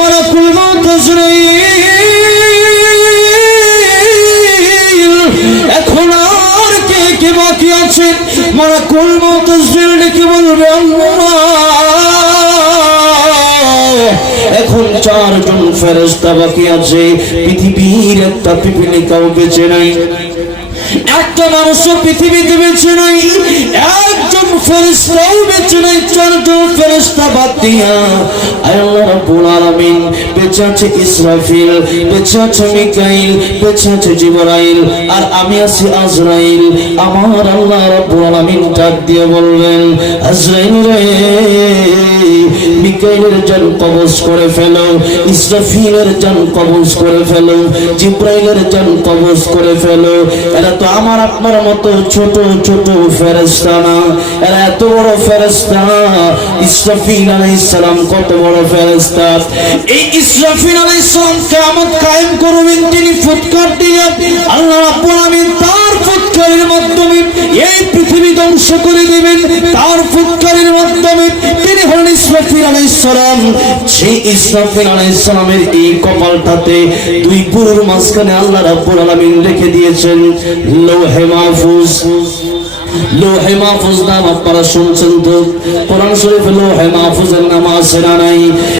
মালাকুল মউত আজরাইল, এখন আর কে কে বাকি আছে? মালাকুল মউত আজরাইল ডেকে বলবে এখন 4 জন ফেরেশতা বাকি আছে। পৃথিবীর একটা পিপিলিকাও বেঁচে নাই, একটা মানুষও পৃথিবীতে বেঁচে নাই, একজন ফেরেশতাও বেঁচে নাই। 4 জন ফেরেশতা বাদ দিয়া আল্লাহ রাব্বুল আলামিন বেঁচে আছে ইসরাফিল, বেঁচে আছে মিকাইল, বেঁচে আছে জিবরাইল, আর আমি আছি আজরাইল। আমার আল্লাহ রাব্বুল আলামিন ডাক দিয়ে বলবেন, আজরাইল রে, মিকাইলের জান কবজ করে ফেলো, ইসরাফিলের জান কবজ করে ফেলো, জিবরাইলের জান কবজ করে ফেলো। এরা তো আমার আপনার মতো ছোট ছোট ফেরেশতা না, এরা এত বড় ফেরেশতা। ইসরাফিল আলাইহিস সালাম কত বড় ফেরেশতা! এই ইসরাফিল আলাইহিস সালাম কিয়ামত কায়েম করবেন, তিনি ফুৎকার দিয়ে আল্লাহ রাব্বুল আলামিন তার ফুৎকারের মাধ্যমে এই পৃথিবী ধ্বংস করে দিবেন। তার ফুৎকারের মাধ্যমে তিনি হলেন ইসরাফিল আলাইহিস সালাম। সেই ইসরাফিল আলাইহিস সালামের এই কপালটাতে 2 পুরুর মাঝখানে আল্লাহ রাব্বুল আলামিন রেখে দিয়েছেন লৌহে মাহফুজ। লৌহে মাহফুজ নাম আপনারা শুনছেন তো, কোরআন শরীফে লৌহে মাহফুজের নাম আছে না নাই?